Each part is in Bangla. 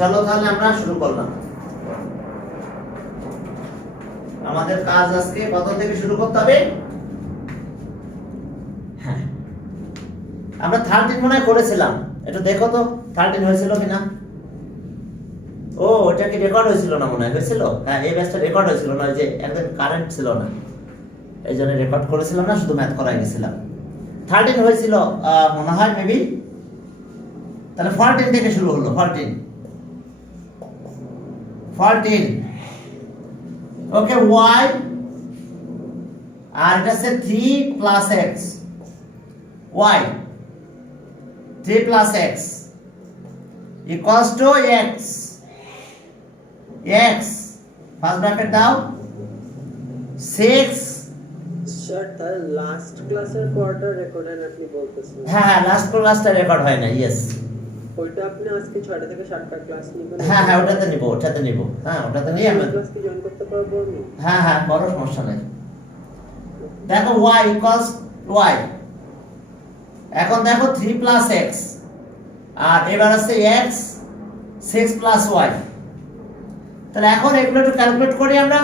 চলো তাহলে আমরা শুরু করলাম আমাদের কাজ। আজকে কত থেকে শুরু করতে হবে? হ্যাঁ, আমরা 13 মনে হয় করেছিলাম। এটা দেখো তো 13 হয়েছিল কিনা। ও, এটা কি রেকর্ড হয়েছিল না? মনে হয় হয়েছিল। হ্যাঁ, এই ব্যাচটা রেকর্ড হয়েছিল না, যে একদম কারেন্ট ছিল না, এই জন্য রেকর্ড করেছিলাম না, শুধু ম্যাথ করাই গেছিলাম। 13 হয়েছিল মনে হয়, মেবি। তাহলে 14 থেকে শুরু হলো। 14 ওকে, y আর এটা হচ্ছে 3 plus x, y 3 plus x equals to x first bracket দাও 6। স্যার তার লাস্ট ক্লাসের কোয়ার্টার রেকর্ডের আপনি বলতেছেন? হ্যাঁ, লাস্ট ক্লাসটা রেকর্ড হয় না। ইয়েস, ওইটা আপনি আজকে 6টা থেকে 7টা ক্লাস নেবেন? হ্যাঁ, ওটাতে নিব। হ্যাঁ, ওটাতে নিয়ে আমি ক্লাস কি জয়েন করতে পারবো আমি? হ্যাঁ, বড় সমস্যা নেই। দেখো y ইকুয়ালস y, এখন দেখো 3 প্লাস x, আর এবার আছে x 6 প্লাস y। তাহলে এখন এগুলো একটু ক্যালকুলেট করি আমরা।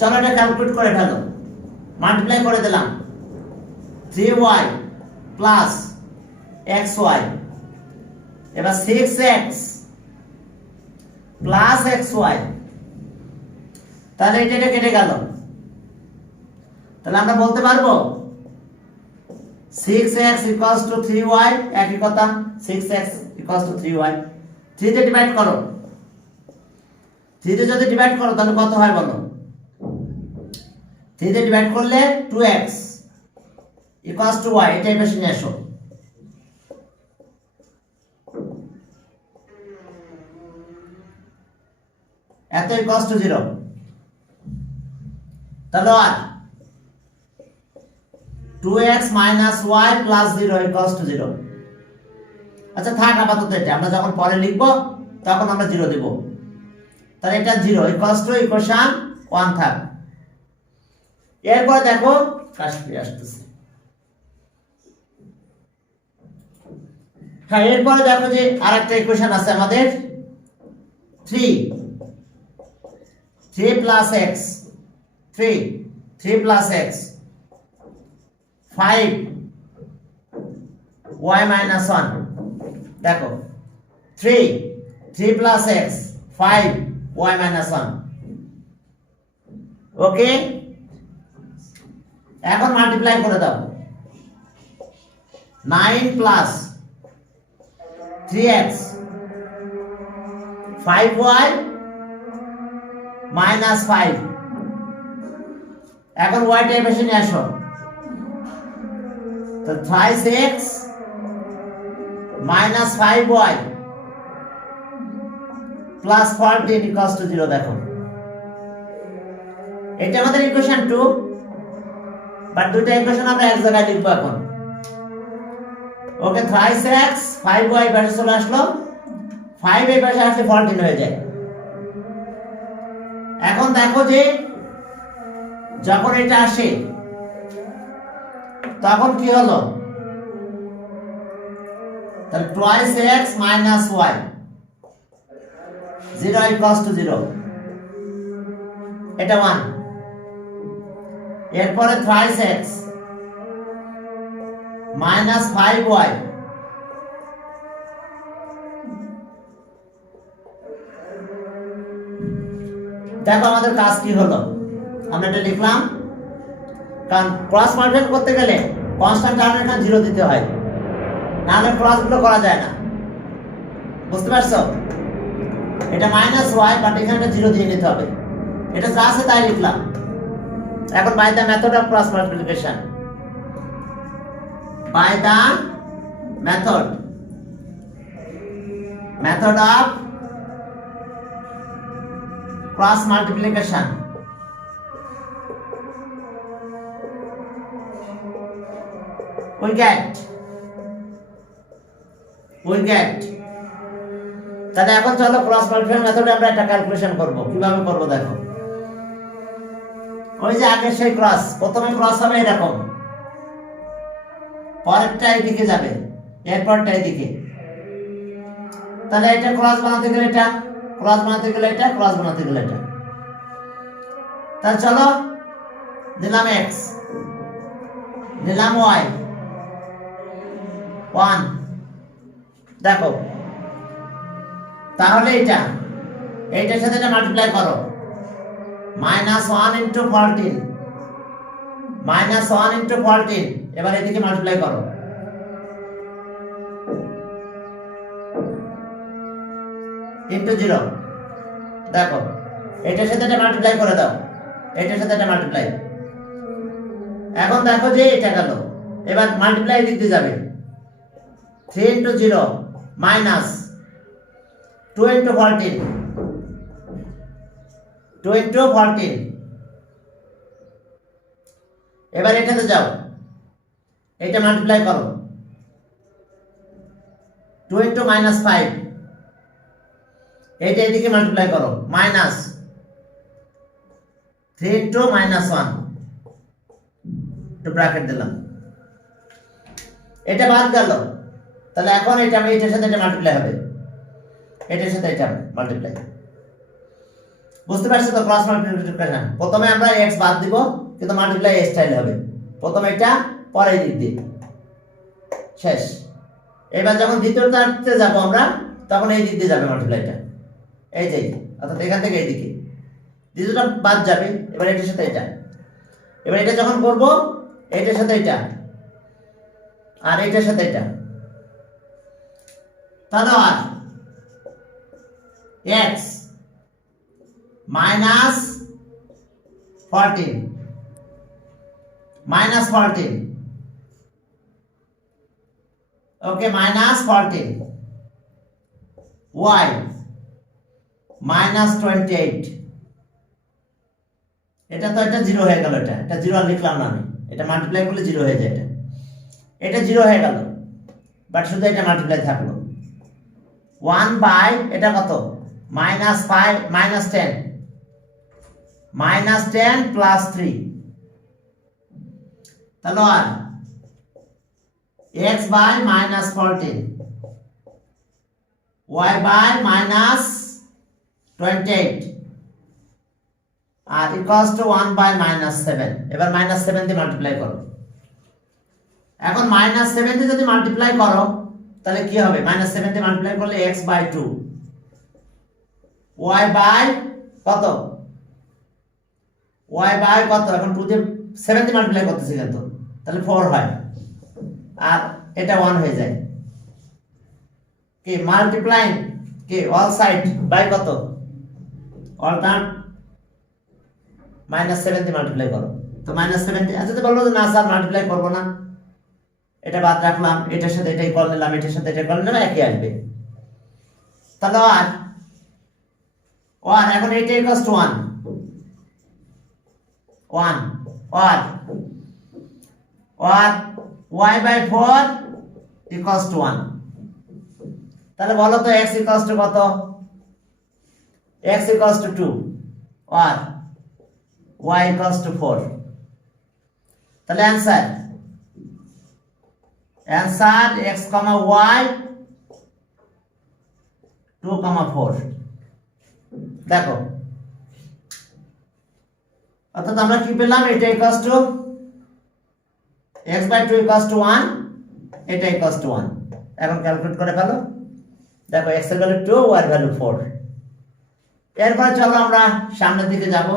চলো এটা ক্যালকুলেট করে ফেলো। মাল্টিপ্লাই করে দিলাম 3y প্লাস xy, এবার 6x প্লাস xy। তাহলে এটা কেটে গেল। তাহলে আমরা বলতে পারবো 6x ইকুয়ালস টু 3y, একই কথা। 6x equals to 3y। 3 দিয়ে ডিভাইড করো। 3 দিয়ে যদি ডিভাইড করো তাহলে কত হয় বলো? 3 দিয়ে ডিভাইড করলে 2x ইকুয়ালস টু y। এটাই বেশি নিয়ে আসো। এত ইকুয়ালস টু 0। তাহলে আর 2x minus y plus 0 equals to 0। আচ্ছা থাক আপাতত এটা, আমরা যখন পরে লিখব তখন আমরা 0 দেব। তাহলে এটা 0 ইকুয়ালস টু ইকুয়েশন 1 থাক। এরপর দেখো কাশফিরে আসতেছে। হ্যাঁ, এরপরে দেখো যে আরেকটা ইকুয়েশন আছে আমাদের 3 plus x, 3 plus x 5 y minus 1। দেখো 3 প্লাস x 5 y মাইনাস 1। ওকে, এখন মাল্টিপ্লাই করে দাও। 9 প্লাস 3x 5y মাইনাস 5। এখন y টা বেশি নিয়ে আসো। তো 5x minus 5y plus 14 equals to 0। দেখো এটা আমাদের ইকুয়েশন 2, বাট দুইটা ইকুয়েশন আমরা এক জায়গায় লিখবো এখন। ওকে, 5x 5y পাশে চলে আসলো, 5 এই পাশে আসলে 14 হয়ে যায়। এখন দেখো যে যখন এটা আসে তখন কি হলো? তাহলে 2x minus y 0 equals to 0। এটা 1। এরপরে 3x মাইনাস 5y দেখো আমাদের কাজ কি হলো। আমরা এটা লিখলাম, কারণ ক্রস মাল্টিপ্লাই করতে গেলে কনস্ট্যান্ট টার্মের এখানে 0 দিতে হয়, নাহলে ক্রস গুলো করা যায় না। বুঝতে পারছো? এটা মাইনাস y, বাট এখানে 0 দিয়ে নিতে হবে। এটা যা আছে তাই লিখলাম। এখন by the method of cross multiplication, by the method of cross multiplication, we get তাহলে এখন চলো ক্রস মাল্টিপ্লিকেশন মেথডে আমরা একটা ক্যালকুলেশন করব। কিভাবে করব দেখো। ওই যে আগে সেই ক্রস, প্রথমে ক্রস হবে এরকম, পরেরটা এইদিকে যাবে, এরপরটা এইদিকে। তাহলে এটা ক্রস বানাতে গেলে এটা, ক্রস বানাতে গেলে এটা, ক্রস বানাতে গেলে এটা। তাহলে চলো নিলাম x, নিলাম y 1, দেখো তাহলে এইটার সাথে এটা মাল্টিপ্লাই করো, -1 ইন্টু 14, -1 ইন্টু 14, এবার এদিকে মাল্টিপ্লাই করো, ইন্টু 0, দেখো এটার সাথে এটা মাল্টিপ্লাই করে দাও, এটার সাথে এটা মাল্টিপ্লাই। এখন দেখো যে এটা গেল, এবার মাল্টিপ্লাই দিক দিয়ে যাবে, 3 ইন্টু 0 মাইনাস 2 ইন্টু 14, 2 ইন্টু 14, এবার এটাতে যাও, এটা মাল্টিপ্লাই করো, 2 ইন্টু -5, এটা এদিকে মাল্টিপ্লাই করো, মাইনাস 3 ইন্টু -1, একটু ব্র্যাকেট দিলাম, এটা বাদ গেল। তাহলে এখন এটা আমি এটার সাথে এটা মাল্টিপ্লাই হবে, এটার সাথে এটা মাল্টিপ্লাই। বুঝতে পারছো তো ক্রস মাল্টিপ্লিকেশন? প্রথমে আমরা x বাদ দিব, কিন্তু মাল্টিপ্লাই এই স্টাইল হবে, প্রথমে এটা পরে দিক দিয়ে শেষ। এবার যখন দ্বিতীয়টাতে যাব আমরা, তখন এই দিক দিয়ে যাবে মাল্টিপ্লাইটা, এই যে অর্থাৎ এখান থেকে এইদিকে দ্বিতীয়টা বাদ যাবে। এবার এটার সাথে এটা, এবার এটা যখন করব এটার সাথে এটা আর এটার সাথে এটা, তাহলে আর x minus 14, okay, minus 14, y minus 28, এটা তো এটা 0 হয়ে গেল, এটা 0 আর লিখলাম না আমি, এটা মাল্টিপ্লাই করলে 0 হয়ে যায়, এটা 0 হয়ে গেল, বাট শুধু এটা মাল্টিপ্লাই থাকলো। 1 বাই এটা কত, -5 -10, -10 প্লাস 3, তাহলে আর x বাই -14, y বাই -28, আর ইকুয়ালস টু 1 বাই -7। এবার -7 দিয়ে মাল্টিপ্লাই করো। এখন -7 দিয়ে যদি মাল্টিপ্লাই করো তাহলে কি হবে, -7 দিয়ে মাল্টিপ্লাই করলে x বাই 2, y বাই কত, y বাই কত, এখন 2 দিয়ে 7 দিয়ে মাল্টিপ্লাই করতেছি কিন্তু, তাহলে 4 হয়, আর এটা 1 হয়ে যায়। কি মাল্টিপ্লাইং কি অল সাইড বাই কত, অল টার্ম -7 দিয়ে মাল্টিপ্লাই করো। তো -7 দিয়ে, আচ্ছা তো বলবো যে না স্যার মাল্টিপ্লাই করবো না, এটা বাদ রাখলাম, এটার সাথে এটাই কল নিলাম, এটার সাথে এটা কল নিলাম, একই আসবে। তাহলে আর এখন এটা ইকুয়ালস টু 1, আর y বাই 4 ইকুয়ালস টু 1। তাহলে বলো তো x ইকুয়ালস টু কত, x ইকুয়ালস টু 2 আর y ইকুয়ালস টু 4। তাহলে অ্যানসার x, y 2, 4। দেখো অর্থাৎ আমরা কি পেলাম, এটা equals to x by 2 equals to 1, এটা ইকুয়ালস টু 1। এখন ক্যালকুলেট করে ফেলো, দেখো x এর ভ্যালু 2, y এর ভ্যালু 4। এরপরে চলো আমরা সামনের দিকে যাব,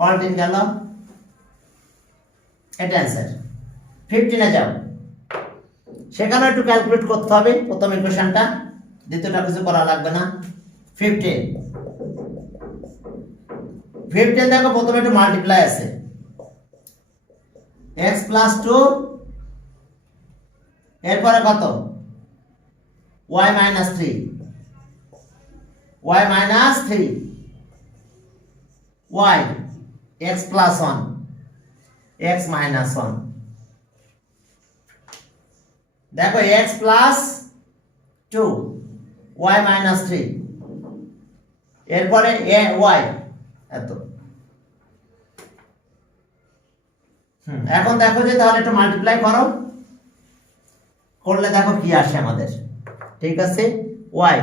14 গেল, এটা অ্যানসার। 15 এ যাও, সেখানে একটু ক্যালকুলেট করতে হবে প্রথম ইকুয়েশনটা, দ্বিতীয়টা কিছু করা লাগবে না। 15 দেখো প্রথমে একটু মাল্টিপ্লাই আছে, x প্লাস 2, এরপরে কত, y minus 3, y x plus 1, x minus 1। দেখো x প্লাস 2, y মাইনাস 3, এরপরে y এত। এখন দেখো যে তাহলে একটু মাল্টিপ্লাই করো, করলে দেখো কি আসে আমাদের। ঠিক আছে, ওয়াই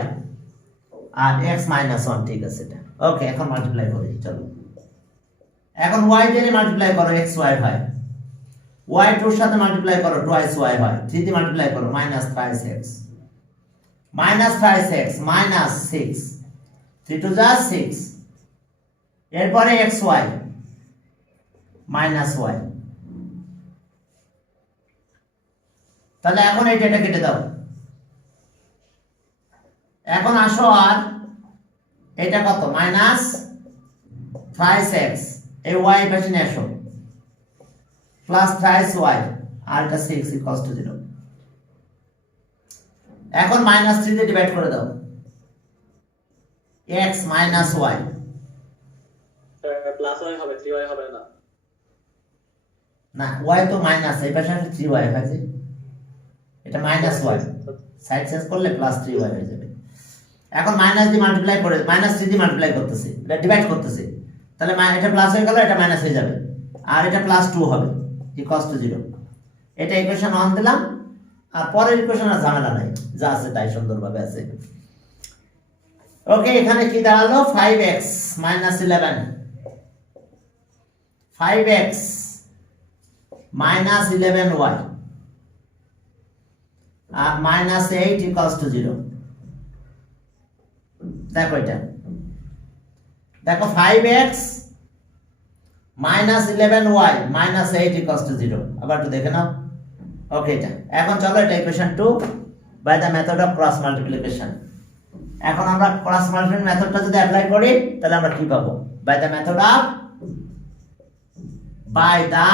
আর এক্স মাইনাস ওয়ান, ঠিক আছে এটা ওকে। এখন মাল্টিপ্লাই করি, চলো এখন ওয়াই দিয়ে মাল্টিপ্লাই করো, এক্স ওয়াই হয়, ওয়াই টুর সাথে মাল্টিপ্লাই করো, টোয়াইস ওয়াই হয়, থ্রি দিয়ে মাল্টিপ্লাই করো, minus thrice x, minus thrice x minus six, three two যা সিক্স, এরপরে এক্স ওয়াই মাইনাস ওয়াই। তাহলে এখন এই ডেটা কেটে দাও। এখন আসো আর এটা কত, মাইনাস থ্রাইস এক্স, এই ওয়াই পাশে নিয়ে আসো, প্লাস থ্রাইস ওয়াই আর এটা 6 ইকুয়ালস টু 0। এখন মাইনাস 3 দিয়ে ডিভাইড করে দাও, x minus y, plus y হবে, 3y হবে না। না ওয়াই তো মাইনাস, এই পাশে 3y হয়েছে, এটা মাইনাস ওয়াই, সাইড চেঞ্জ করলে প্লাস 3y হয়ে যাবে। এখন মাইনাস দিয়ে মাল্টিপ্লাই করে, মাইনাস 3 দিয়ে মাল্টিপ্লাই করতেছে, এটা ডিভাইড করতেছে, তাহলে এটা প্লাস হয়ে গেল, এটা মাইনাস হয়ে যাবে, আর এটা প্লাস 2 হবে, ইকুয়ালস টু 0। এটা ইকুয়েশন 1 দিলাম, আর পরের ইকুয়েশন আর ঝামেলা নাই, যা আছে তাই সুন্দরভাবে আছে। ওকে, এখানে কি দাঁড়ালো, 5x minus 11, 5x minus 11y আর মাইনাস 8 ইকুয়ালস টু 0। দেখো এটা, দেখো 5x minus 11y minus 8 equals to 0, আবার একটু দেখে নাও। ওকে, এটা এখন চলো, এটা equation 2 by the method of cross multiplication. এখন আমরা ক্রস মাল্টিপ্লিকেশন মেথডটা যদি অ্যাপ্লাই করি তাহলে আমরা কি পাবো, by the method of, by the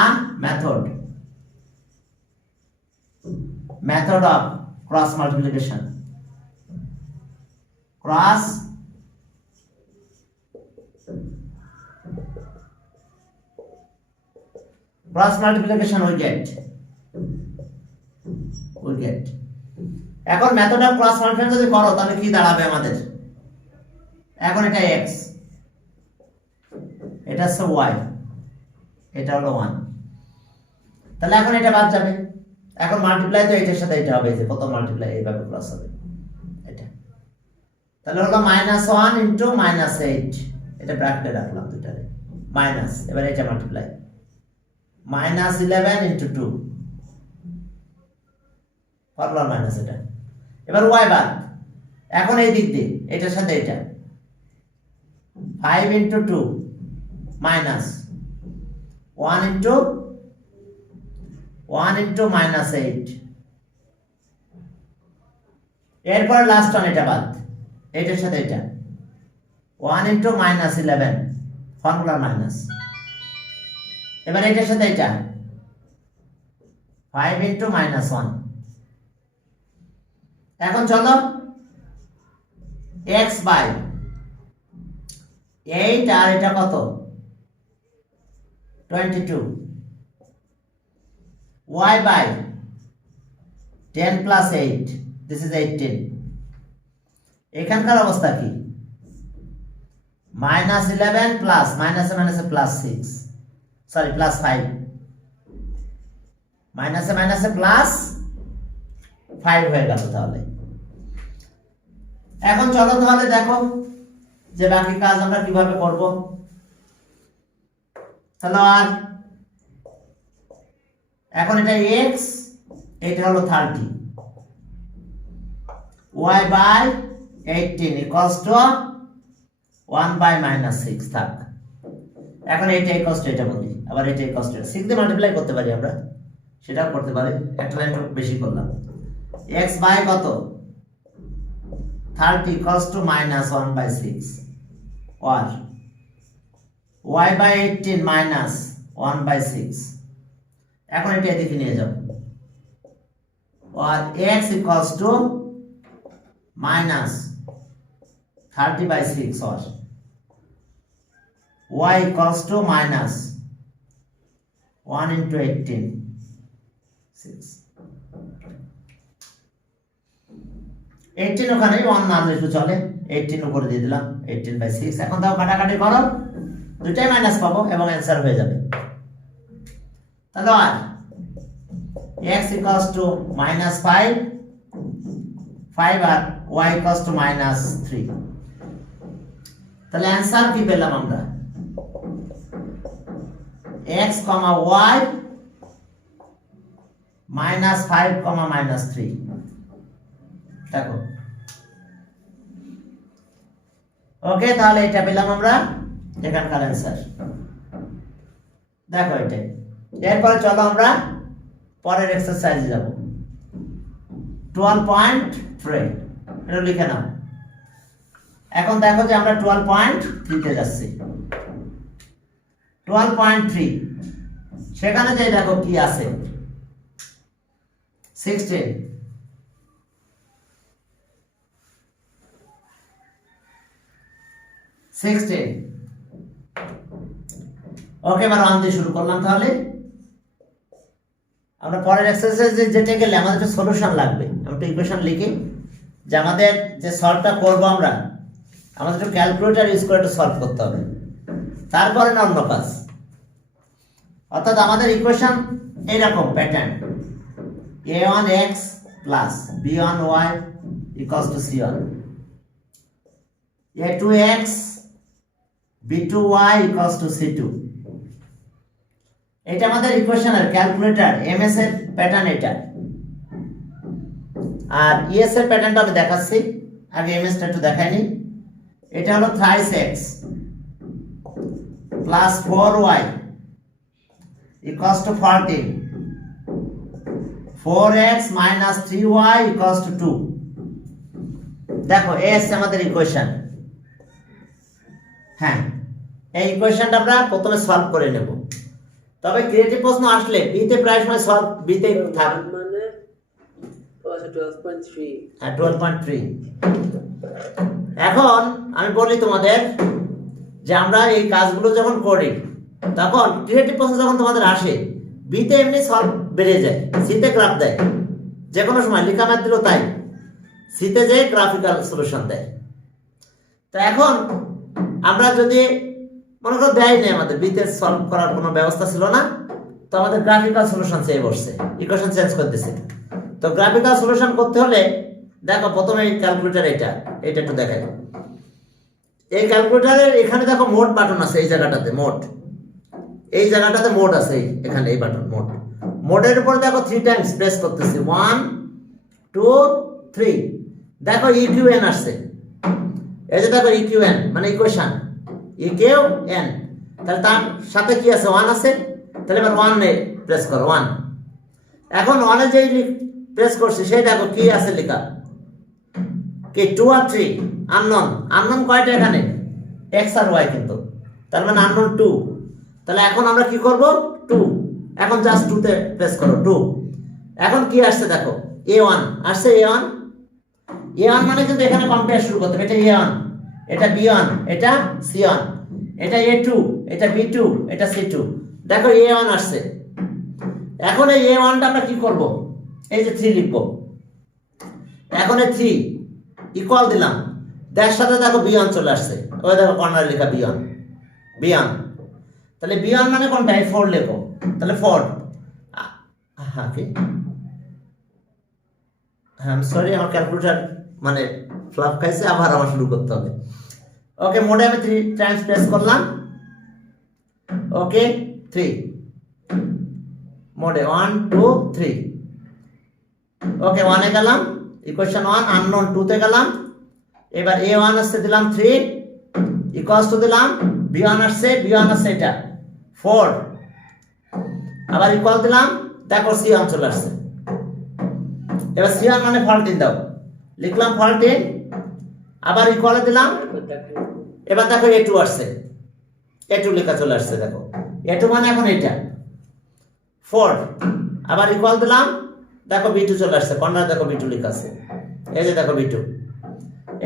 method of cross multiplication, cross multiplication we get. এখন মেথড অফ ক্রস মাল্টিপ্লিকেশন যদি করো তাহলে কি দাঁড়াবে আমাদের, এখন এটা x, এটা হচ্ছে y, এটা হলো 1, তাহলে এখন এটা বাদ যাবে। এখন মাল্টিপ্লাই তো এটার সাথে এটা হবে, যে কত মাল্টিপ্লাই এইভাবে ক্রস হবে এটা, তাহলে হলো -1 ইনটু -8, এটা ব্র্যাকেটে রাখলাম দুইটারে, মাইনাস, এবার এটা মাল্টিপ্লাই, -11 ইনটু 2, ফর্মুলা মাইনাস এটা, এবার y বাদ। এখন এই দিক দিয়ে এটার সাথে এটা, 5 ইনটু 2 মাইনাস 1 ইনটু -8, এরপর লাস্ট ওয়ান এটা বাদ, এটার সাথে এটা 1 ইনটু -11, ফর্মুলা মাইনাস, এবার এটার সাথে এটা 5 ইনটু -1। এখন চলো x বাই 8 আর এটা কত, 22, y by 10 plus 8, this is 18। এখানকার অবস্থা কি, -11 প্লাস মাইনাসে মাইনাসে প্লাস 6, সরি প্লাস 5, মাইনাসে মাইনাসে প্লাস 5 হয়ে গেল। তাহলে এখন চলো তাহলে দেখো যে বাকি কাজ আমরা কিভাবে করব। তাহলে আর এখন এটা x, এটা হলো 30, y by 18 equals to 1 by -6 থাক। এখন এটা ইকুয়ালস টু এটা বলি, আবার এটা ইকুয়ালস টু 6 দিয়ে মাল্টিপ্লাই করতে পারি আমরা, সেটাও করতে পারি, একটা লাইন বেশি করলাম। x বাই কত, 30 equals to -1 by 6, or y by 18 minus 1 by 6। এখন এটা এদিকে নিয়ে যাও, আর x equals to -30 by 6, or y equals to -1 into 18, 6। 18 ওখানে 1 না দিলে চলে, 18 উপরে দিয়ে দিলাম, 18 বাই 6। এখন দাও কাটাকাটি করো, দুটাই মাইনাস পাবো এবং অ্যান্সার হয়ে যাবে। তাহলে আর x ইকুয়ালস টু -5, 5 আর y ইকুয়ালস টু -3। তাহলে অ্যানসার কি পেলাম আমরা? x, y -5, -3। দেখো, ওকে, তাহলে এটা পেলাম আমরা এখানকার অ্যানসার। দেখো এটাই। এরপরে চলো আমরা পরের এক্সারসাইজে যাব। 12.3 এটা লিখে নাও। এখন দেখো যে আমরা 12.3 তে যাচ্ছি। 12.3 সেখানে যে দেখো কি আছে, 16 ওকে, এবার 1 দিয়ে শুরু করলাম। তাহলে আমরা পরের এক্সারসাইজে যেতে গেলে আমাদের একটা সলিউশন লাগবে। আমরা একটা ইকুয়েশন লিখি যে আমাদের যে সলভটা করব আমরা, আমাদের একটু ক্যালকুলেটর ইউজ করে একটু সলভ করতে হবে, তারপরে না অন্য কাজ। অর্থাৎ আমাদের ইকুয়েশন এইরকম pattern, a1x plus b1y equals to c1, a2x b2y equals to c2। এটা আমাদের ইকুয়েশনের ক্যালকুলেটর এমএস এর প্যাটার্ন এটা। আর ইএস এর প্যাটার্নটা আমি দেখাচ্ছি, আগে এমএস টা একটু দেখাইনি। এটা হলো thrice x plus 4y equals to 14, 4x minus 3y equals to 2। দেখো এই আছে আমাদের ইকুয়েশন। হ্যাঁ, এই ইকুয়েশনটা আমরা প্রথমে সলভ করে নেব। তবে ক্রিয়েটিভ প্রশ্ন আসলে বি তে প্রায় সময় সলভ বি তে থাকে, মানে 12.3। হ্যাঁ 12.3। এখন আমি বলি তোমাদের যে আমরা এই কাজগুলো যখন করি তখন ক্রিয়েটিভ প্রশ্ন যখন তোমাদের আসে বি তে এমনি সলভ বেড়ে যায়, সি তে গ্রাফ দেয়, যে কোনো সময় লেখা ম্যাথ দিলেও তাই, সি তে যে গ্রাফিক্যাল সলিউশন দেয়। তো এখন আমরা যদি মনে করো দেয় নেই, আমাদের বিতে সলভ করার কোনো ব্যবস্থা ছিল না, তো আমাদের গ্রাফিক্যাল সলিউশন চেয়ে বসছে, ইকুয়েশন চেঞ্জ করে দিছে। তো গ্রাফিক্যাল সলিউশন করতে হলে দেখো প্রথমে এই ক্যালকুলেটর এটা একটু দেখাই। এই ক্যালকুলেটরের এখানে দেখো মোড বাটন আছে, এই জায়গাটাতে মোড, এই জায়গাটাতে মোড আছে, এখানে এই বাটন মোড। মোডের উপর দেখো 3 টাইমস প্রেস করতেছি, 1 2 3। দেখো ইকিউএন আসছে, এই যে দেখো ইকিউএন মানে ইকুয়েশন, ইকিউএন। তাহলে তার সাথে কি আছে, 1 আছে। তাহলে এবার 1 এ প্রেস করো, 1। এখন 1 এ যেই প্রেস করছি সেই দেখো কি আছে লেখা, কি 2 আর 3 আননোন। আননোন কয়টা এখানে, x আর y, কিন্তু তার মানে আননোন 2। তাহলে এখন আমরা কি করব, 2। এখন জাস্ট 2 তে প্রেস করো, 2। এখন কি আসছে দেখো, a1 আসছে, a1 মানে কিন্তু এখানে কম্পেয়ার শুরু করতে হবে। এটা a1, এটা b1, এটা c1, এটা a2, এটা b2, এটা c2। দেখো a1 আসছে। এখন এই a1টা আমরা কি করব, এই যে 3 লিখব। এখন এই 3 ইকুয়াল দিলাম, তার সাথে দেখো b1 চলে আসছে, ওই দেখো কর্নারে লেখা b1। তাহলে b1 মানে কোনটা, এই 4 লেখো। তাহলে 4, হ্যাঁ কি, হ্যাঁ সরি, আমার ক্যালকুলেটর মানে ফ্লাপ খাইছে, আবার আমার শুরু করতে হবে। ওকে, মোডে আমি 3 টাইমস প্রেস করলাম। ওকে 3 মোডে 1 2 3। ওকে 1 এ গেলাম, ইকুয়েশন 1, আননোন 2 তে গেলাম। এবার a1 আসছে, দিলাম 3 ইকুয়ালস টু দিলাম b1 আসছে, এটা 4। আবার ইকুয়াল দিলাম, দেখো c1 চলে আসছে। এবার c1 মানে 14 দাও, লিখলাম 14। আবার ইকুয়ালে দিলাম, এবার দেখো a2 আসছে, a2 লেখা চলে আসছে। দেখো a2 মানে এখন এটা 4। আবার ইকুয়াল দিলাম, দেখো b2 চলে আসছে, কর্নারে দেখো b2 লেখা আছে, এই যে দেখো b2।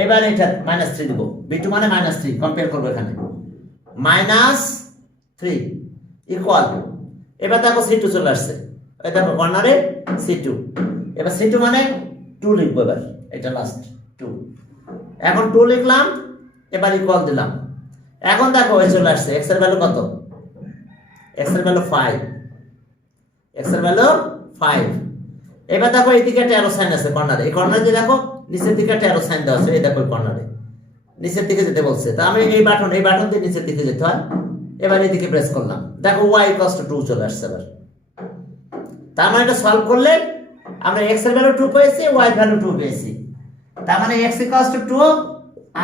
এবার এটা -3 দিব, b2 মানে -3, কম্পেয়ার করব এখানে, -3 ইকুয়াল। এবার দেখো c2 চলে আসছে, এই দেখো কর্নারে c2। এবার c2 মানে 2 লিখবো, এবার এটা লাস্ট 2। এখন 2 লিখলাম, এবার ইকুয়াল দিলাম। এখন দেখো এই চলে আসছে, x এর ভ্যালু কত, x এর ভ্যালু 5, x এর ভ্যালু 5। এবার দেখো এইদিকে একটা অ্যারো সাইন আছে কর্নারে, এই কর্নারে যে দেখো নিচের দিকে একটা অ্যারো সাইন দেওয়া আছে, এই দেখো কর্নারে নিচের দিকে যেতে বলছে, তা আমি এই বাটন দিয়ে নিচের দিকে যেতে হয়। এবার এইদিকে প্রেস করলাম, দেখো y = 2 চলে আসছে। এবার তার মানে এটা সলভ করলে আমরা x এর ভ্যালু 2 পেয়েছি, y এর ভ্যালু 2 পেয়েছি। তার মানে x = 2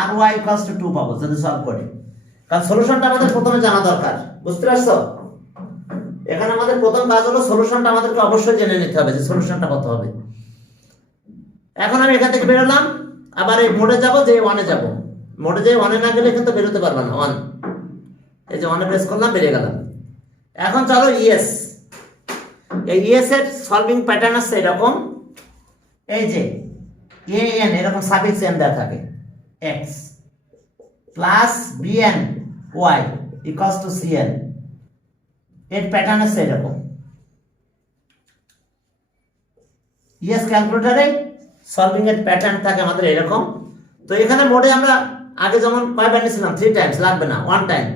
আর y = 2 পাবো যদি সলভ করি। কারণ সলিউশনটা আমাদের প্রথমে জানা দরকার, বুঝতে পারছো? এখানে আমাদের প্রথম কাজ হলো সলিউশনটা আমাদেরকে অবশ্যই জেনে নিতে হবে যে সলিউশনটা কত হবে। এখন আমি এখান থেকে বেরোলাম, আবার এই মোডে যাব, যে 1 এ যাব। মোডে যে 1 এ না গেলে কিন্তু বেরোতে পারবে না। 1, এই যে 1 এ প্রেস করলাম, বেরিয়ে গেলাম। এখন চলো ইএস, এই ইএস এর সলভিং প্যাটার্ন আছে এরকম, এই যে an এরকম সাফিক্স n দেওয়া থাকে, x plus bn y = cn, এর প্যাটার্ন আছে এরকম। ইএস ক্যালকুলেটরে সলভিং এর প্যাটার্ন থাকে আমাদের এরকম। তো এখানে মোডে আমরা আগে যেমন কয়বার নিয়েছিলাম, 3 টাইমস, লাগবে না, 1 টাইম।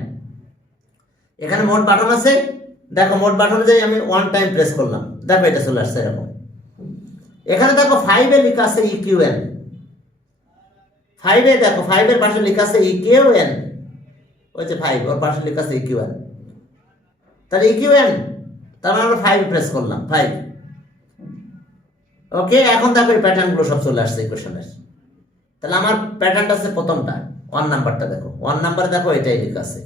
এখানে মোড বাটন আছে, দেখো মোড বাটনে যাই আমি 1 টাইম প্রেস করলাম, দেখো এটা চলে আসছে এরকম। এখানে দেখো 5 এ লেখা আছে ইকিউএন, 5 এ দেখো 5 এর পাশে লেখা আছে ইকিউএন, ওই যে 5 ওর পাশে লেখা আছে ইকিউএন, তাহলে ইকিউএন, তার মানে আমরা 5 প্রেস করলাম, 5। ওকে, এখন দেখো এই প্যাটার্নগুলো সব চলে আসছে ইকুয়েশনের। তাহলে আমার প্যাটার্নটা আছে প্রথমটা, 1 নাম্বারটা দেখো, 1 নাম্বারে দেখো এটাই লেখা আছে,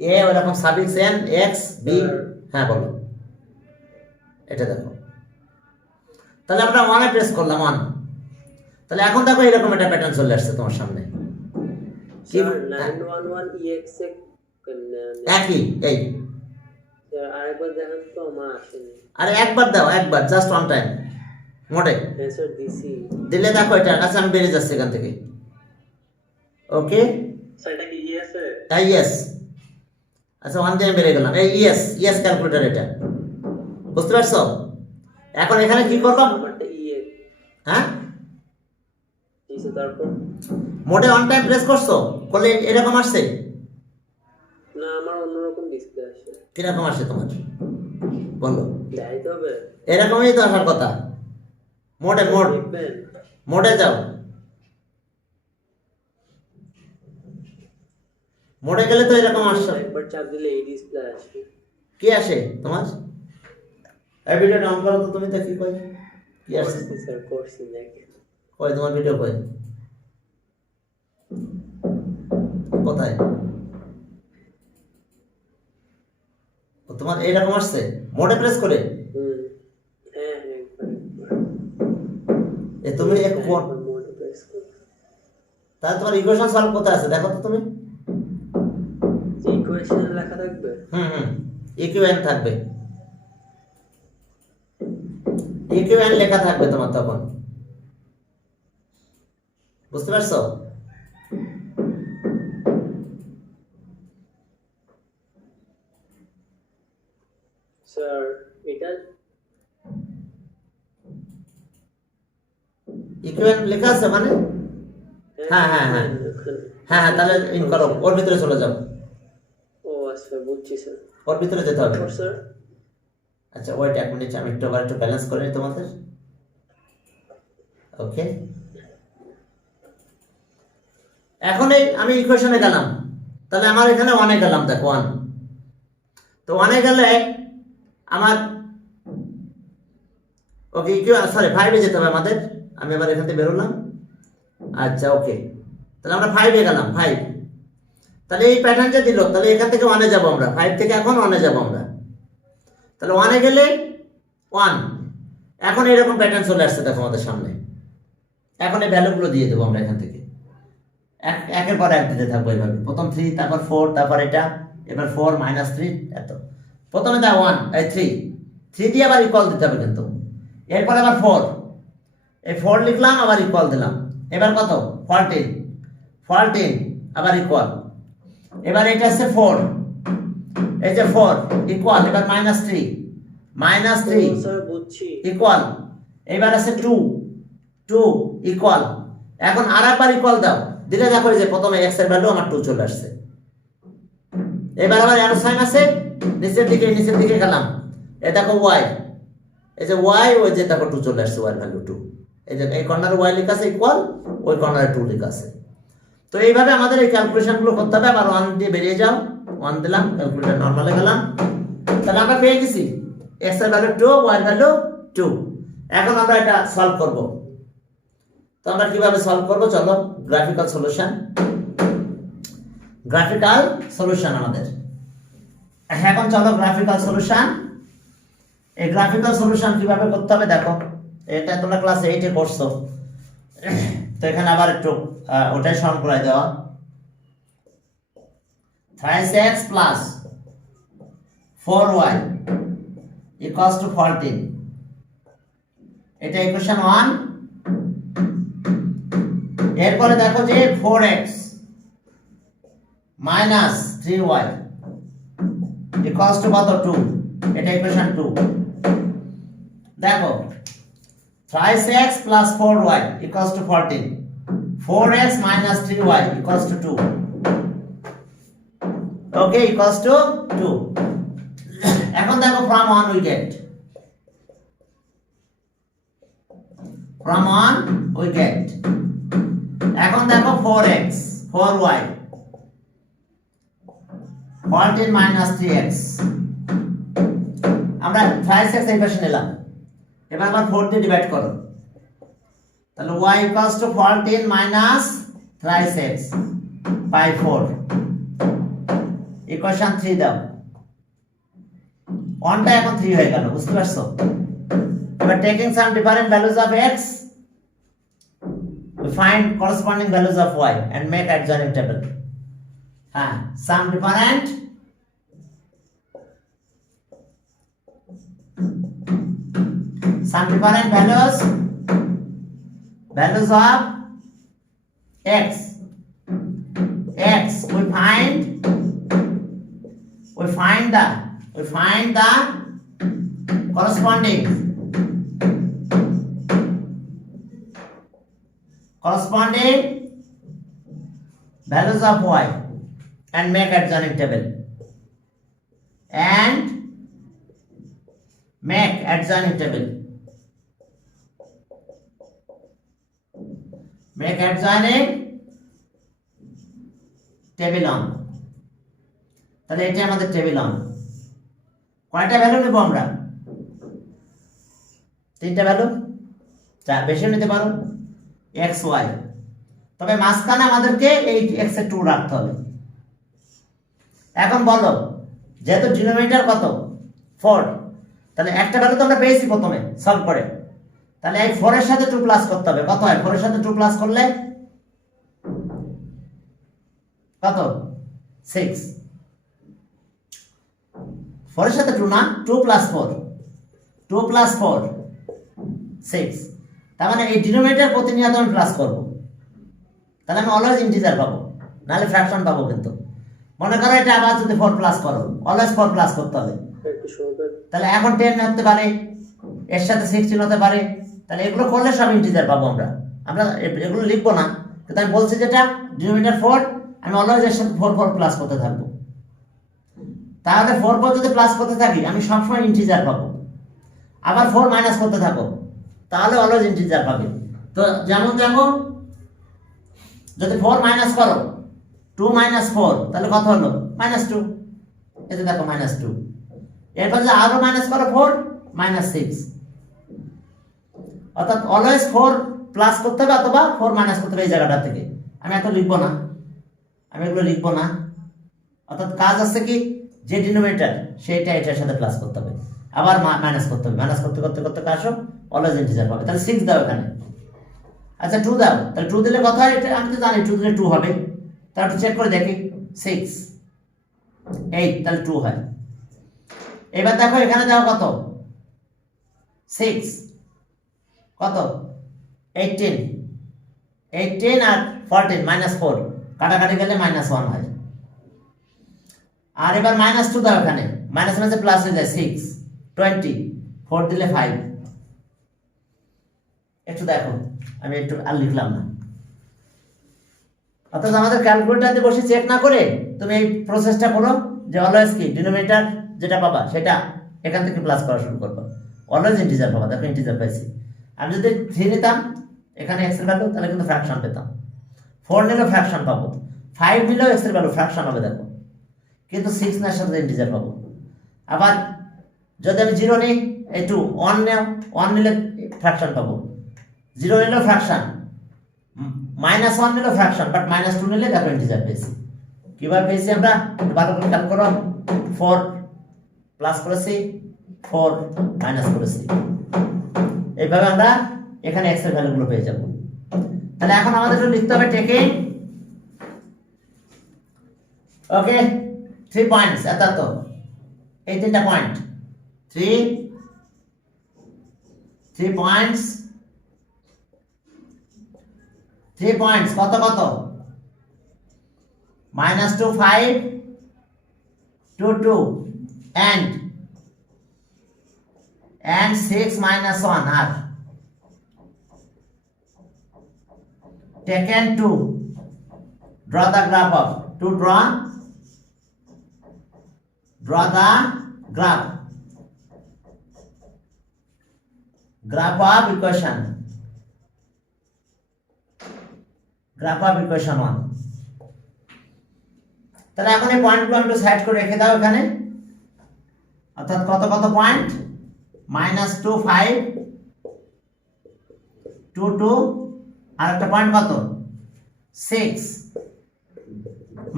এ ওরকম সাফিক্স n x b, হ্যাঁ বলো, এটা দেখো। তাহলে আমরা 1 এ প্রেস করলাম, 1। তাহলে এখন দেখো এরকম একটা প্যাটার্ন চলে আসছে তোমার সামনে। কি 911 ex একই এই, স্যার আরেকবার দেখান তো, আমার আসেনি। আরে একবার দাও, একবার, জাস্ট 1 টাইম মোডে হ্যাঁ স্যার দিছি। দিলে দেখো এটা, আচ্ছা আমি বেরিয়ে যাচ্ছি এখান থেকে। ওকে, স্যার এটা কি ইএস এর? হ্যাঁ ইয়েস, আচ্ছা 1 দিয়ে বেরিয়ে গেলাম, এই ইয়েস ক্যালকুলেটর এটা, বুঝতে পারছো? এখন এখানে কি করব, আমারটা ইএ, হ্যাঁ দিছে। তারপর মোডে 1 টাইম প্রেস করছো, করলে এরকম আসছে না, আমার অন্যরকম ডিসপ্লে আসে। কিরকম আসে তোমার বলো? দেখাইতে হবে, এরকমই তো আসার কথা। মোডে দেখবেন। মোডে যাও, মোডে গেলে তো এরকম আসছে। একবার চাপ দিলে এই ডিসপ্লে আসে। কি আসে তোমার? এই ভিডিওটা অন করো তো, তুমি দেখি কই কি আসছে। স্যার করছি দেখেন। কই তোমার ভিডিও কই, কোথায়? ও তোমার এইরকম আসছে মোডে প্রেস করে? হ্যাঁ এ তুমি এক কোন, মোডে প্রেস করুন। তাহলে তোমার ইকুয়েশন সলভ কোথায় আছে দেখো তো তুমি। যে ইকুয়েশন লেখা থাকবে, ইকুয়েশন থাকবে, ইকুয়েশন লেখা থাকবে তোমার তখন, বুঝতে পারছো? স্যার এটা ইকুয়েশন লেখা আছে মানে, হ্যাঁ হ্যাঁ হ্যাঁ হ্যাঁ হ্যাঁ, তাহলে ইন করো, ওর ভিতরে চলে যাও। ও আচ্ছা বুঝছি স্যার, ওর ভিতরে যেতে হবে। স্যার আচ্ছা ওয়েট 1 মিনিট, আমি একটু ব্যালেন্স করে নিই তোমাদের। ওকে, এখন এই আমি ইকুয়েশনে গেলাম, তাহলে আমার এখানে 1 এ গেলাম, দেখো 1। তো 1 এ গেলে আমার ওকে সরি 5 এ যেতে হবে আমাদের। আমি আবার এখান থেকে বেরোলাম, আচ্ছা ওকে, তাহলে আমরা 5 এ গেলাম, 5। তাহলে এই প্যাটার্নটা দিল, তাহলে এখান থেকে 1 এ যাব আমরা, 5 থেকে এখন 1 এ যাব আমরা। তাহলে 1 এ গেলে 1, এখন এরকম প্যাটার্ন চলে আসছে দেখো আমাদের সামনে। এখন এই ভ্যালুগুলো দিয়ে দেবো আমরা এখান থেকে, একের পর এক দিতে থাকবো এইভাবে, প্রথম 3, তারপর 4, তারপর এটা, এবার 4 - 3, এত। প্রথমে দাও 1, এই 3 দিয়ে আবার ইকুয়াল দিতে হবে কিন্তু। এরপর আবার 4, এই 4 লিখলাম, আবার ইকুয়াল দিলাম। এবার কত? 14 আবার ইকুয়াল। এবার এটা আছে 4, এই যে 4 ইকুয়াল, এবার -3 স্যার বুঝছি ইকুয়াল। এবার আছে 2 ইকুয়াল। এখন আরেকবার ইকুয়াল দাও, দিলে দেখো এই যে প্রথমে x এর ভ্যালু আমার 2 চলে আসছে। এবার আবার অ্যারো সাইন আছে, নিচের দিকে গেলাম, এই দেখো y, এই যে y, ওই যে দেখো 2 চলে আসছে, y এর ভ্যালু 2, এই যে এই কর্নারে ওয়াই লেখা আছে ইকুয়াল, ওই কর্নারে 2 লেখা আছে। তো এইভাবে আমাদের এই ক্যালকুলেশনগুলো করতে হবে। আবার 1 দিয়ে বেরিয়ে যাও, 1 দিলাম, ক্যালকুলেটর নরমালে গেলাম। তাহলে আমরা পেয়ে গেছি x এর ভ্যালু 2, y এর ভ্যালু 2। এখন আমরা এটা সলভ করব। তো আমরা কিভাবে সলভ করব, চলো গ্রাফিক্যাল সলিউশন। গ্রাফিক্যাল সলিউশন আমাদের এখন, চলো গ্রাফিক্যাল সলিউশন। এই গ্রাফিক্যাল সলিউশন কিভাবে করতে হবে দেখো, এটা তোমরা ক্লাস 8 এ করছো। তো এখানে আবার একটু ওটাই সলভ করে দেওয়া। 3x plus 4y equals to 14, এটা ইকুয়েশন 1। এরপরে দেখো যে 4x minus 3y equals to কত 2, এটা ইকুয়েশন 2। দেখো 3x plus 4y equals to 14, 4x minus 3y equals to 2, okay, equals to 2। এখন দেখো from 1 we get, from 1 we get, এখন দেখো 4x 4y 14 minus 3x, আমরা 5x এই পাশে নিলাম। এবার আবার 4 দিয়ে ডিভাইড করো, তাহলে y equals to 14 minus 3x by 4, equation 3 দাও। 1 টা এখন 3 হয়ে গেল, বুঝতে পারছো? এবার taking some different values of x, we find corresponding values of y and make adjoining table. Some different values of x, we find the corresponding values of y and make adjoining table, make adjoining table on। তাহলে এটা আমাদের টেবিল অন। কয়টা ভ্যালু নেব আমরা? 3টা ভ্যালু, বেশি নিতে পারো x y, তবে মাঝখানে আমাদেরকে এই x এর 2 রাখতে হবে। এখন বলো, যেহেতু ডিনোমিনেটর কত 4, তাহলে একটা ভ্যালু তো আমরা পেয়েছি প্রথমে সলভ করে, তাহলে এই 4 এর সাথে 2 প্লাস করতে হবে। কত হয় 4 এর সাথে 2 প্লাস করলে? কত? 6। 4 এর সাথে 2 না, 2 প্লাস 4, 2 প্লাস 4 6। তার মানে এই ডিনোমিনেটর প্রতিনিয়ত আমি প্লাস করব, তাহলে আমি অলওয়েজ ইন্টিজার পাবো, নাহলে ফ্র্যাকশন পাবো। কিন্তু মনে করো এটা আবার যদি 4 প্লাস করো, অলওয়েজ 4 প্লাস করতে হবে। তাহলে এখন 10 হতে পারে, এর সাথে 16 হতে পারে, তাহলে এগুলো করলে সব ইন্টিজার পাবো আমরা। এগুলো লিখবো না, কিন্তু আমি বলছি যেটা ডিনোমিনেটর 4, আমি অলওয়েজ এর সাথে 4 প্লাস করতে থাকবো। তাহলে 4 যদি প্লাস করতে থাকি, আমি সবসময় ইন্টিজার পাবো। আবার 4 মাইনাস করতে থাকো, তাহলে অলওয়েজ ইন্টিজার পাবে। তো যেমন দেখো, যদি 4 মাইনাস করো, 2 মাইনাস 4, তাহলে কত হলো? -2। এতে দেখো -2। এরপর যদি আরো মাইনাস করো 4 -6, অর্থাৎ অলওয়েজ 4 প্লাস করতে হবে অথবা 4 মাইনাস করতে হবে এই জায়গাটা থেকে। আমি এত লিখবো না, আমি এগুলো লিখবো না। অর্থাৎ কাজ আছে কি, যে ডিনোমিনেটর সেইটা এটার সাথে প্লাস করতে হবে, আবার মাইনাস করতে হবে। মাইনাস করতে করতে করতে কাজ সব অলওয়েজ ইন্টিজার পাবে। তাহলে 6 দাও এখানে। আচ্ছা 2 দাও, তাহলে 2 দিলে কত হয়? এটা আমি তো জানি 2 দিলে 2 হবে। তাহলে একটু চেক করে দেখি, 6 8, তাহলে 2 হয়। এবার দেখো এখানে দাও কত? 6 কত? 18 আর 14 -4 কাটাকাটি গেলে -1 হয়। আর এবার -2 দাও এখানে, মাইনাস মাইনাসে প্লাস হয়ে যায় 6 20, 4 দিলে 5। একটু দেখো, আমি একটু আর লিখলাম না। অর্থাৎ আমাদের ক্যালকুলেটর দিয়ে বসে চেক না করে তুমি এই প্রসেসটা করো, যে অলওয়েজ কি ডিনোমিনেটর যেটা পাবা সেটা এখান থেকে প্লাস করা শুরু করবা, অলওয়েজ ইন্টিজার পাবা। দেখো ইন্টিজার পাইছি। আমি যদি 3 নিতাম এখানে x এর ভ্যালু, তাহলে কিন্তু ফ্র্যাকশন পেতাম। 4 নিলেও ফ্র্যাকশন পাবো, 5 নিলেও x এর ভ্যালু ফ্র্যাকশন হবে দেখো, কিন্তু 6 নেওয়ার সাথে ইন্টিজার পাবো। আবার যদি আমি 0 নিই, এই 2 1 নেও, 1 নিলে ফ্র্যাকশন পাবো, 0 নিলেও ফ্র্যাকশন, -1 নিলেও ফ্র্যাকশন, বাট -2 নিলে দেখো ইন্টিজার পেয়েছি। কিভাবে পেয়েছি আমরা ভালো করে খেয়াল করো, 4 প্লাস করেছি, 4 মাইনাস করেছি, এইভাবে আমরা এখানে x এর ভ্যালুগুলো পেয়ে যাব। তাহলে এখন আমাদের লিখতে হবে টেকিং, ওকে, 3 পয়েন্টস, এত এই 3টা পয়েন্ট, 3 পয়েন্টস, 3 পয়েন্টস কত কত, -2 5 2 2 and 6 -1 R taken to draw the graph of, to draw the graph of equation 1। তাহলে এখন এই পয়েন্টগুলো একটু সাইড করে রেখে দাও এখানে, অর্থাৎ কত কত পয়েন্ট, -2 5 2 2 আর একটা পয়েন্ট কত 6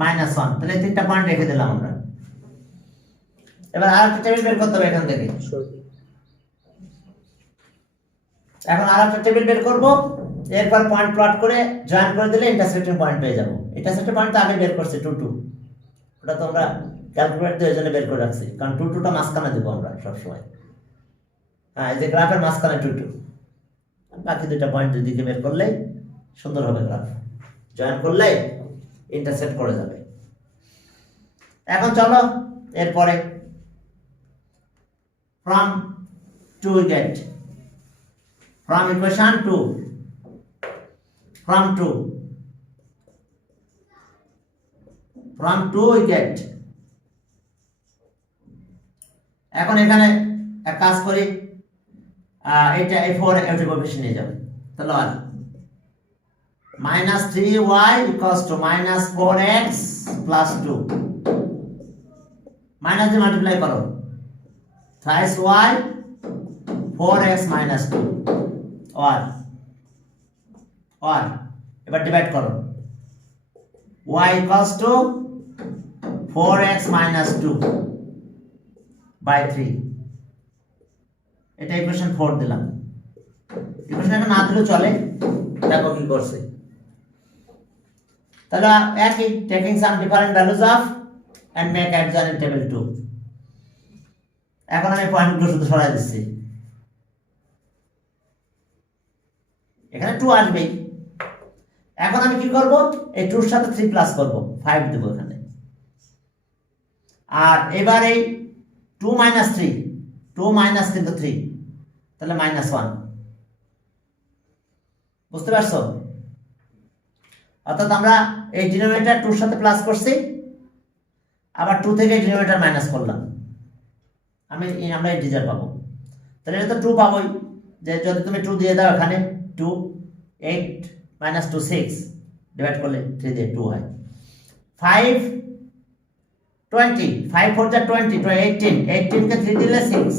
-1, তাহলে 3টা পয়েন্ট রেখে দিলাম আমরা। এবার আরেকটা টেবিল বের করতে হবে এখান থেকে, এখন আরেকটা টেবিল বের করব, এরপর পয়েন্ট প্লট করে জয়েন করে দিলে ইন্টারসেক্টিং পয়েন্ট পেয়ে যাব। ইন্টারসেক্টিং পয়েন্ট তো আগে বের করছি 2 2, ওটা তো আমরা ক্যালকুলেটর দিয়ে জন্য বের করে রাখছি, কারণ 2 2টা মাঝখানে দেব আমরা সব সময়। হ্যাঁ, এই যে গ্রাফের মাঝখানে 2 2, বাকি দুটো পয়েন্ট দিকে বের করলে সুন্দর হবে গ্রাফ, জয়েন করলে ইন্টারসেক্ট করে যাবে। এখন চলো এরপরে from 2 we get, from equation 2, from 2 we get, এখন এখানে এক কাজ করি, এটা এই 4 এর কোএফিশিয়েন্ট নিয়ে যাবে, তাহলে আর -3y equals to -4x plus 2, minus দিয়ে মাল্টিপ্লাই করো, thrice y 4x minus 2, or এবার ডিভাইড করো, y equals to 4x minus 2 by 3, এটা ইকুয়েশন 4 দিলাম। ইকুয়েশন এখন না দিলেও চলে, দেখো কি করছে। তাহলে একই, taking some different values of and make adjoint in table 2। এখন আমি পয়েন্টগুলো শুধু সরাই দিচ্ছি, এখানে 2 আসবেই। এখন আমি কি করব, এই 2 এর সাথে 3 প্লাস করব, 5 দেব এখানে, আর এবার এই 2 - 3, 2 মাইনাস কিন্তু 3, তাহলে -1, বুঝতে পারছো? অর্থাৎ আমরা এই ডিনোমিনেটর 2 এর সাথে প্লাস করছি, আবার 2 থেকে ডিনোমিনেটর মাইনাস করলাম, আমরা ইন্টিজার পাবো। তাহলে এটা তো 2 পাবোই, যে যদি তুমি 2 দিয়ে দাও এখানে, 2 8 - 2 6, ডিভাইড করলে 3 দিয়ে 2 হয়, 5 20, 5 4 যা 20, 18, 18 কে 3 দিলে 6,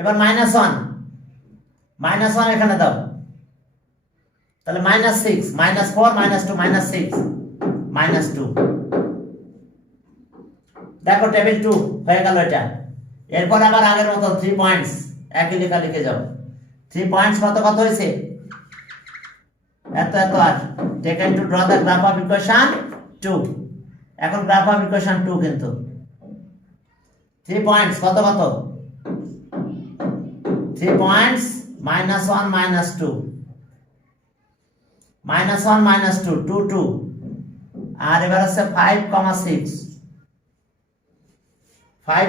এবার -1 এখানে দাও, তাহলে -6 -4 -2 -6 -2, দেখো টেবিল 2 হয়ে গেল এটা। এরপর আবার আগের মতো 3 পয়েন্টস একই লেখা লিখে যাও, 3 পয়েন্টস কত কত হয়েছে, এত are taken to draw the graph of equation 2। এখন গ্রাফ অফ ইকুয়েশন 2 কিন্তু 3 পয়েন্টস কত কত, 3 পয়েন্টস -1 -2, -1 -2 2 2, আর এবার আছে 5, 6, 5,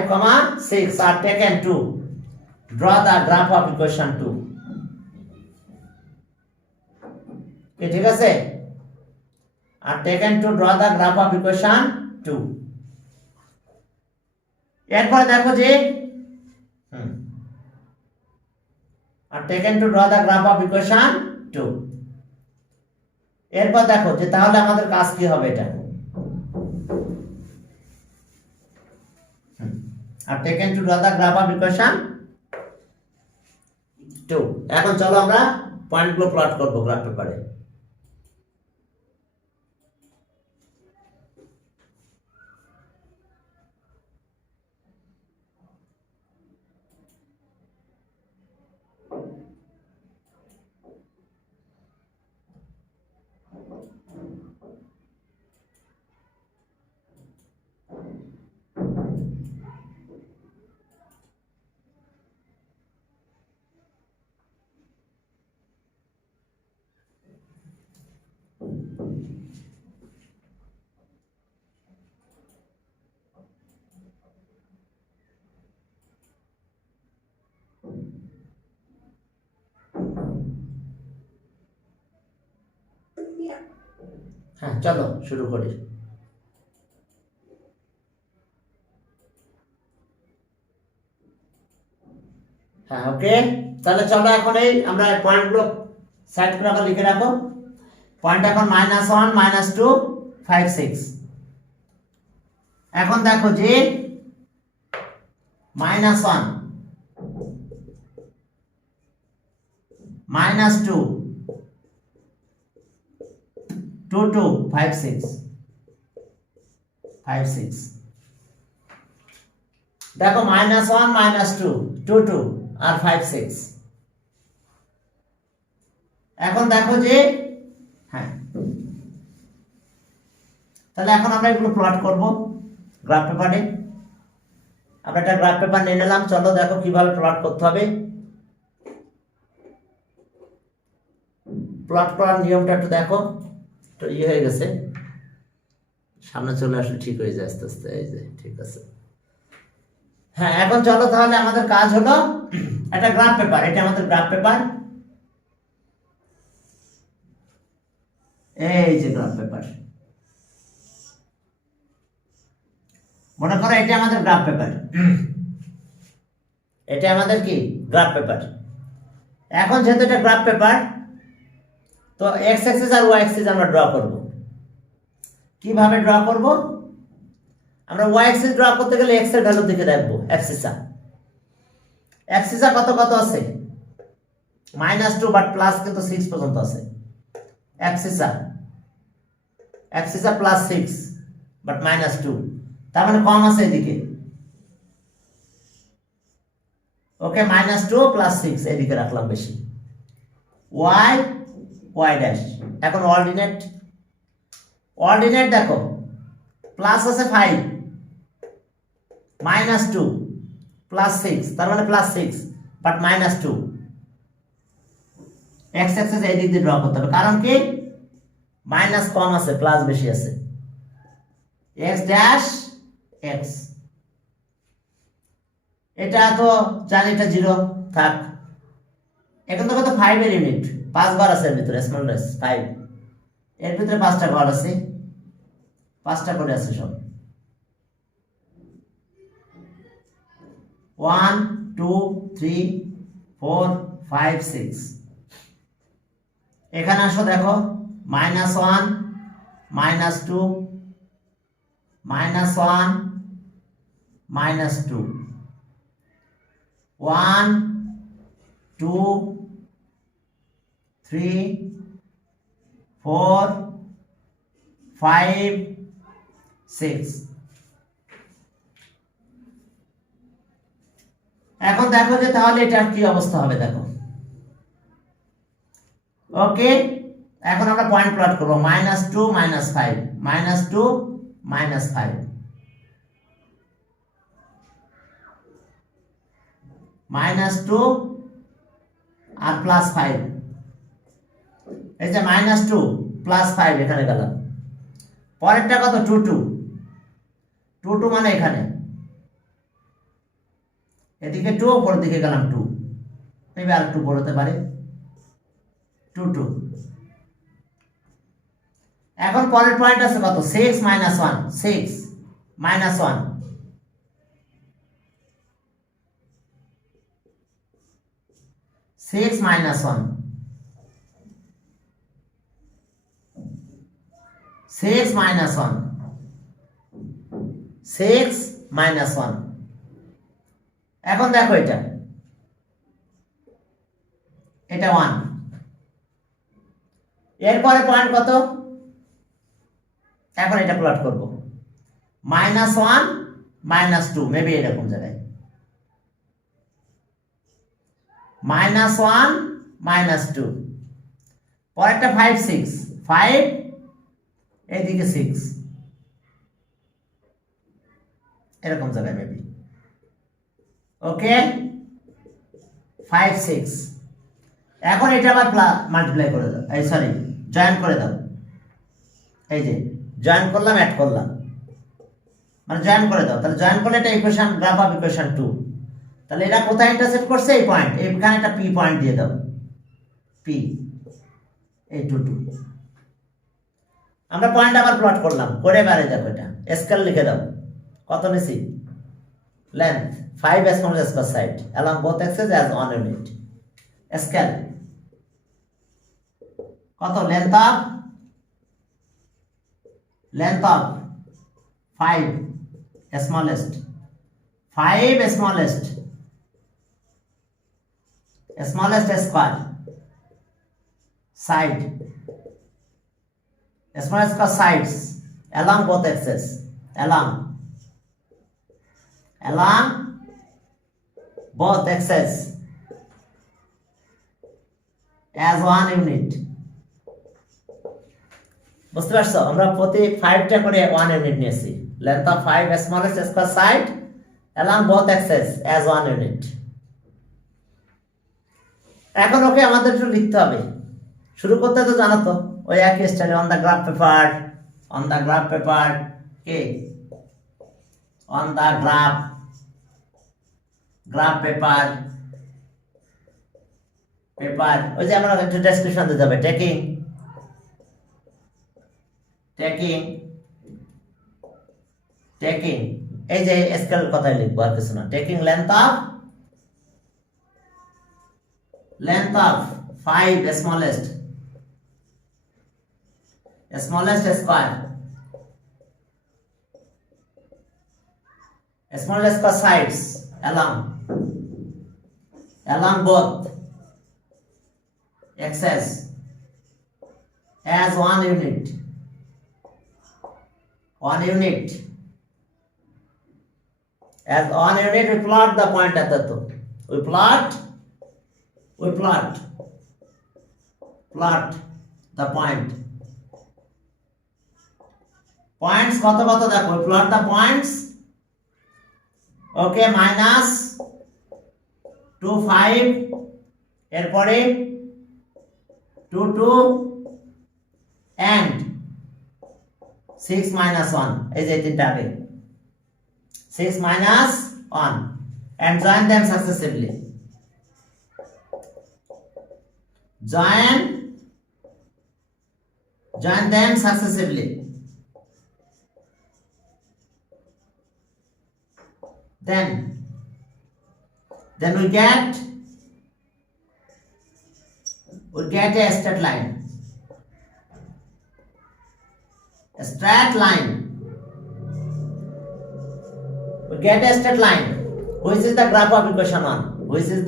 6 are taken to draw the graph of equation 2। ঠিক আছে, are taken to draw the graph of equation 2। এরপর দেখো যে are taken to draw the graph of equation 2। এরপর দেখো যে তাহলে আমাদের কাজ কি হবে এটা, are taken to draw the graph of equation 2। এখন চলো আমরা পয়েন্টগুলো প্লট করব গ্রাফ পেপারে। হ্যাঁ চলো শুরু করি। হ্যাঁ ওকে, তাহলে চলো এখন এই আমরা পয়েন্টগুলো সেট করে আবার লিখে রাখো। পয়েন্ট এখন -1 -2 5 6। এখন দেখো যে -1 -2 2 2 5 6 5 6। দেখো -1 -2 2 2 আর 5 6। এখন দেখো যে হ্যাঁ, তাহলে এখন আমরা এগুলো প্লট করব গ্রাফ পেপারে। আমরা একটা গ্রাফ পেপার নিয়ে নিলাম, চলো দেখো কিভাবে প্লট করতে হবে। প্লট করার নিয়মটা একটু দেখো, তো হয়ে গেছে, সামনে চলে আসলে ঠিক হয়ে যায় আস্তে আস্তে। এই যে ঠিক আছে। হ্যাঁ এখন চলো তাহলে আমাদের কাজ হলো একটা গ্রাফ পেপার, এটা আমাদের গ্রাফ পেপার। এই যে গ্রাফ পেপার, মনে করো এটা আমাদের গ্রাফ পেপার, এটা আমাদের কি গ্রাফ পেপার। এখন যেহেতু এটা গ্রাফ পেপার, তো এক্স অ্যাক্সিস আর ওয়াই অ্যাক্সিস আমরা ড্র করব। কিভাবে ড্র করব? আমরা ওয়াই অ্যাক্সিস ড্র করতে গেলে এক্স এর ভ্যালু দিকে দেখব। অ্যাক্সিসা কত কত আছে? -2 বাট প্লাস কিন্তু 6 পর্যন্ত আছে। অ্যাক্সিসা +6 বাট -2, তার মানে কম আছে এদিকে। ওকে, -2 +6 এদিকে রাখলাম বেশি। y dash. এখন অর্ডিনেট দেখো, প্লাস আছে 5 -2 +6, তার মানে +6 বাট -2। x অ্যাক্সিস এই দিক দিয়ে ড্র করতে হবে, কারণ কি মাইনাস কম আছে প্লাস বেশি আছে। x ড্যাশ x, এটা তো জানি এটা 0 থাক। এখন তো কত 5 এর ইউনিট 5 বার আছে এর ভিতরে, স্মল রেস 5, এর ভিতরে 5টা ঘর আছে, 5টা করে আছে সব। 1 2 3 4 5 6। এখানে আসো দেখো, -1 -2 -1 -2 1 2 3 4 5 6। এখন দেখো যে তাহলে এটার কি অবস্থা হবে দেখো। ওকে, এখন আমরা পয়েন্ট প্লট করব। -2 -5 -2 -5 -2 আর +5। এই যে -2 +5 এখানে গেলাম। পরেরটা কত? 2 2 2 2 মানে এখানে, এদিকে 2, পরের দিকে গেলাম 2, মেবি আর একটু বড় হতে পারে 2 2। এখন পরের পয়েন্ট আছে কত? 6 -1 6 -1 6 6 minus 1, 6 minus 1, 6 minus 1। এখন দেখো এটা 1, এরপরে পয়েন্ট কত? এখন এটা প্লট করব, -1 -2, মেবি এরকম জায়গায় -1 -2, পরেরটা 5 6, 5 এইদিকে 6, এরকম জায়গায় মেবি। ওকে, 5 6। এখন এটা আবার মাল্টিপ্লাই করে দাও, এই সরি জয়েন করে দাও। এই যে জয়েন করলাম, অ্যাড করলাম, মানে জয়েন করে দাও। তাহলে জয়েন করলে এটা ইকুয়েশন, গ্রাফ অফ ইকুয়েশন 2। তাহলে এটা কোথায় ইন্টারসেক্ট করছে? এই পয়েন্ট, এখানে একটা পি পয়েন্ট দিয়ে দাও, পি, এই 2 2। আমরা পয়েন্ট আবার প্লট করলাম, করে বারে দেখো এটা স্কেল লিখে দাও। কত নিছি? Length 5 small per side along both axes as 1 unit. Scale কত? Length of 5 smallest, 5 smallest square side, smallest square sides along both axes, along both axes as 1 unit. বুঝতে পারছো? আমরা প্রতি 5টা করে 1 ইউনিট নিয়েছি। Length of 5 smallest square side along both axes as 1 unit. এখন ওকে আমাদের একটু লিখতে হবে। শুরু করতে তো জানো তো, ওই একই স্টাইলে অন দা গ্রাফ পেপার, কে অন দা গ্রাফ পেপার, ওই যে আমরা একটু ডেসক্রিপশন দিতে হবে। টেকিং এই যে স্কেল কথাই লিখবো, আর কিছু না। Taking length of 5 smallest square, smallest square sides along both axes as 1 unit. As 1 unit, we plot the point at the top. We plot the point. Points কত কত দেখো, we plot the points. Okay, -2 5, এরপরে 2 2 and 6 minus 1, এই যে তিনটা আগে 6 minus 1 and join them successively. Join them successively. Then we get a straight line. We get a straight line. Which is the graph of equation 1? Which is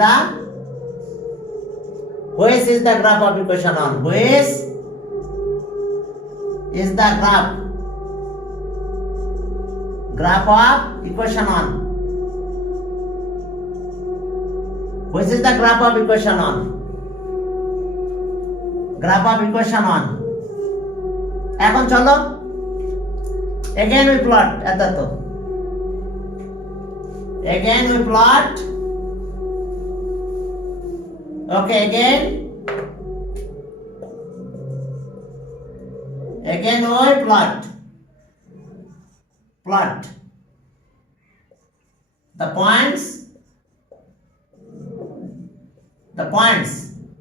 the graph of equation 1? Which is the graph of equation 1? Which is the graph of equation 1? Graph of equation 1. এখন চলো again we plot at the top. Again we plot. Okay, again we plot the points.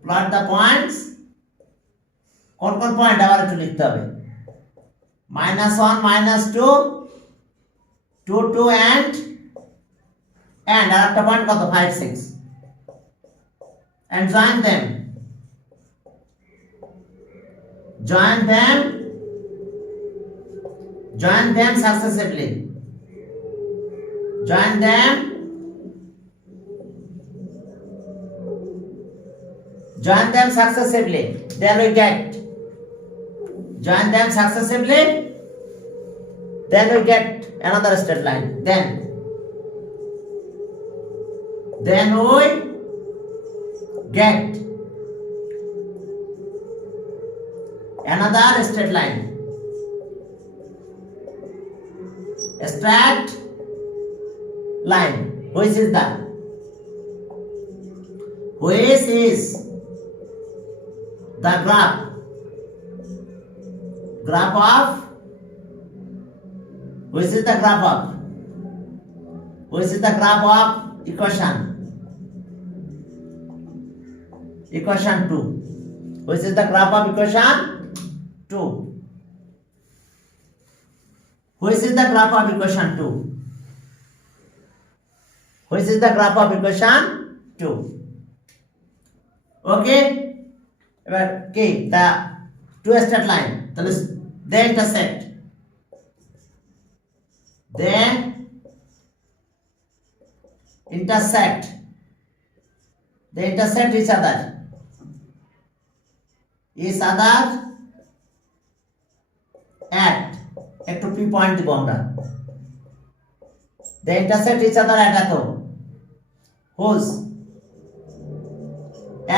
Plot the points. কোন পয়েন্ট আবার একটু লিখতে হবে। -1 -2 2 2 and আর একটা পয়েন্ট কত? 5 6 and join them. Join them successively. Join them successively. Then we get. Join them successively. Then we get another straight line. Then we get another straight line. A straight line. Which is the graph of equation 2. Which is the graph of equation 2? Which is the graph of equation 2? Which is the graph of equation 2? Okay? Okay, the two straight line. They intersect. They intersect each other. At একটু পি পয়েন্ট দিব আমরা। They intersect each other at এত whose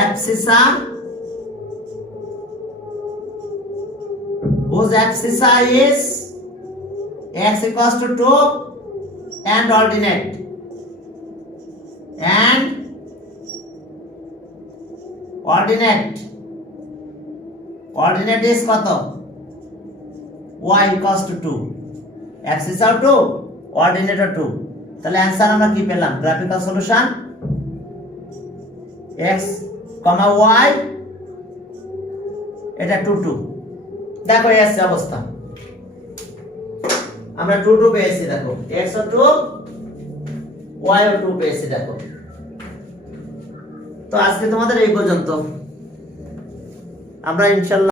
abscissa is x equals to 2 and ordinate. Ordinate is কত? y equals to 2. abscissa 2, ordinate 2. তাহলে অ্যানসার আমরা কি পেলাম? গ্রাফিক্যাল সলিউশন x, y এটা 2 2। দেখো এস অবস্থা আমরা 2 2 পেয়েছি। দেখো x ও 2 y ও 2 পেয়েছি। দেখো তো আজকে তোমাদের এই পর্যন্ত। আমরা ইনশাআল্লাহ